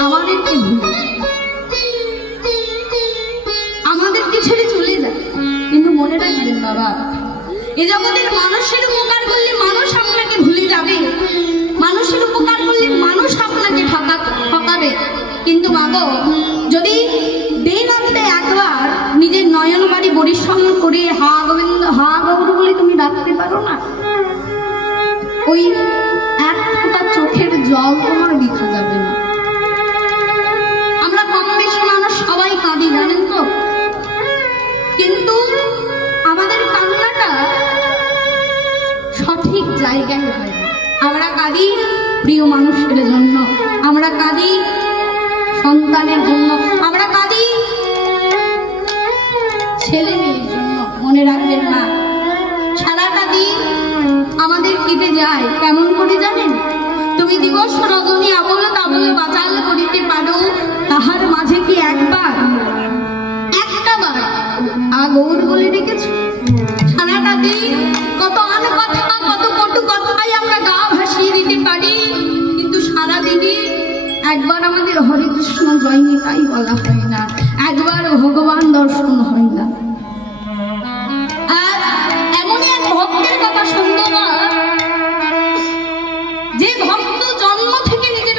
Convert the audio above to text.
আমাদেরকে ভুলে। যায়। আমাদেরকে ছেড়ে চলে যায়। কিন্তু মনে রাখবেন বাবা, এ জগতের মানুষের উপকার করলে মানুষ আপনাকে ভুলে যাবে। মানুষের উপকার করলে মানুষ আপনাকে ঠকা ঠকাবে। কিন্তু মাগো যদি দিন একবার নিজের নয়ন বাড়ি পরিশ্রম করে হা গোবিন্দ হা গৌর বলে তুমি ডাকতে পারো না? ওই এক ফোঁটা চোখের জল সঠিক জায়গায় হয় আমরা কাঁদি প্রিয় মানুষের জন্য। আমরা কাঁদি সন্তানের জন্য। আমরা কাঁদি ছেলে মেয়ের জন্য। মনে রাখবেন না। সারাটা দিন আমাদের কেটে যায়। কেমন করে জানেন? তুমি দিবস রজনী আবল তাবল বাচাল করিতে পারো? তাহার মাঝে কি একবার? একটা বার। আগৌর বলে ডেকেছ? কাটে কিন্তু সারাদিনে একবার আমাদের হরে কৃষ্ণ জয়নি তাই বলা হয় না। একবার ভগবান দর্শন হয় না। আর এমন কথা না, যে ভক্ত জন্ম থেকে নিজের